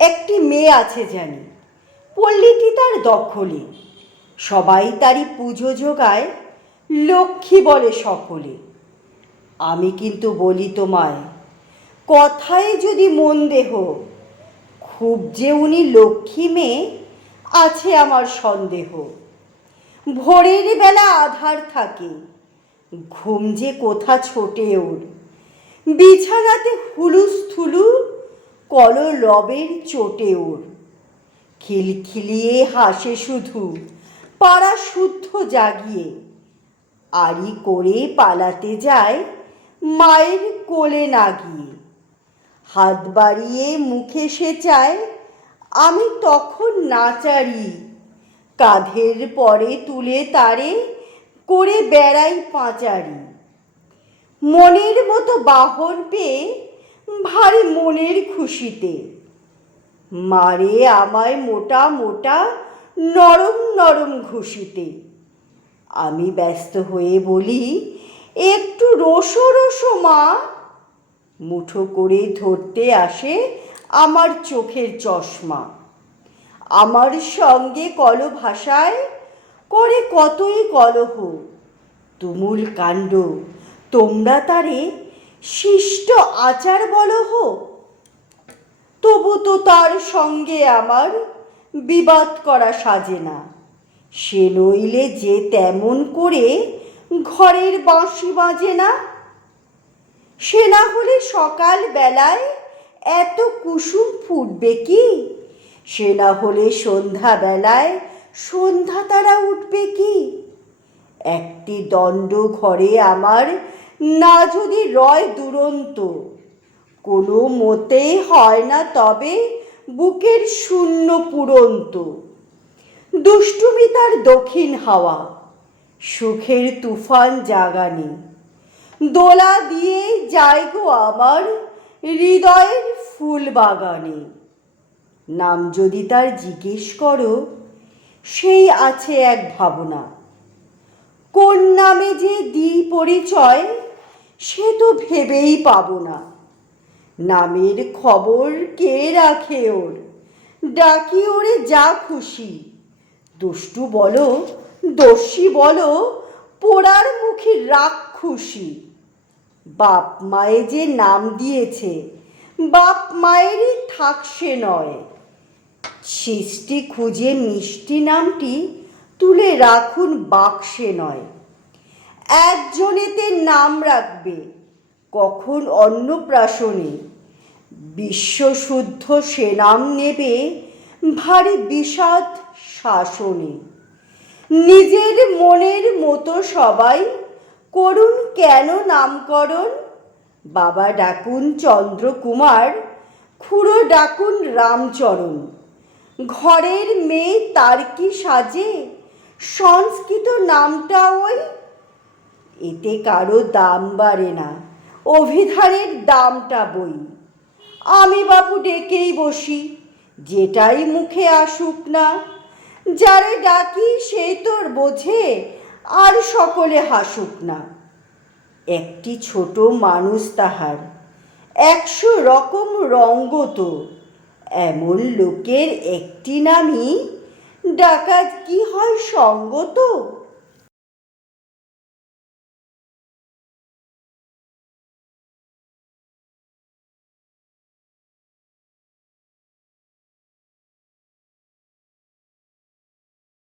একটি মেয়ে আছে জানি, পল্লীটি তার দখলে। সবাই তারই পুজো জোগায়, লক্ষ্মী বলে সকলে। আমি কিন্তু বলি তোমায়, কথায় যদি মন দেহ, খুব যে উনি লক্ষ্মী মেয়ে আছে আমার সন্দেহ। ভোরের বেলা আধার থাকে, ঘুম যে কোথা ছোটে ওর। বিছানাতে হুলুস্থুলু কলরবের চোটে ওর। খিলখিলিয়ে হাসে শুধু পাড়া শুদ্ধ জাগিয়ে। আড়ি করে পালাতে যায় মায়ের কোলে না গিয়ে। হাত বাড়িয়ে মুখে সে চায়, আমি তখন নাচারি। কাঁধের পরে তুলে তারে করে বেড়াই পাঁচারি। মনের মতো বাহন পেয়ে ভারী মনের খুশিতে মারে আমায় মোটা মোটা নরম নরম ঘুষিতে। আমি ব্যস্ত হয়ে বলি, একটু রোসো রোসো মা। মুঠো করে ধরতে আসে আমার চোখের চশমা। আমার সঙ্গে কল ভাষায় করে কতই কলহ। তুমুল কাণ্ড, তোমরা তারে শিষ্ট আচার বলহ। তবু তো তার সঙ্গে আমার বিবাদ করা সাজে না। সে নইলে যে তেমন করে ঘরের বাঁশি বাজে না। সে না হলে সকাল বেলায় এত কুসুম ফুটবে কি? সে না হলে সন্ধ্যা বেলায় সন্ধ্যা তারা উঠবে কি? একটি দণ্ড ঘরে আমার না যদি রয় দুরন্ত, কোনো মতেই হয় না তবে বুকের শূন্য পুরন্ত। দুষ্টুমি তার দক্ষিণ হাওয়া, সুখের তুফান জাগানে। দোলা দিয়ে যায় গো আমার হৃদয়ের ফুল বাগানে। নাম যদি তার জিজ্ঞেস করো, সেই আছে এক ভাবনা। কোন নামে যে দিই পরিচয়, সে তো ভেবেই পাবো না। নামের খবর কে রাখে ওর, ডাকি ওরে যা খুশি। দুষ্টু বলো, দস্যি বলো, পোড়ার মুখে রাক্ষুসী। বাপ মায়ে যে নাম দিয়েছে, বাপ মায়েরই থাকসে নয়। সৃষ্টি খুঁজে মিষ্টি নামটি তুলে রাখুন বাক্সে নয়। একজনেতে নাম রাখবে কখন অন্নপ্রাশনে, বিশ্বশুদ্ধ সে নাম নেবে ভারী বিষাদ শাসনে। নিজের মনের মতো সবাই করুন কেন নামকরণ। বাবা ডাকুন চন্দ্রকুমার, খুড়ো ডাকুন রামচরণ। ঘরের মেয়ে তার কি সাজে, সংস্কৃত নামটা ওই। এতে কারো দাম বাড়ে না, অভিধানের দামটা বই। আমি বাবু ডেকেই বসি, যেটাই মুখে আসুক না। যারে ডাকি সেই তোর বোঝে, আর সকলে হাসুক না। একটি ছোট মানুষ তাহার 100 রকম রঙ্গত। এমন লোকের একটি নামই ডাকা কি হয় সঙ্গত।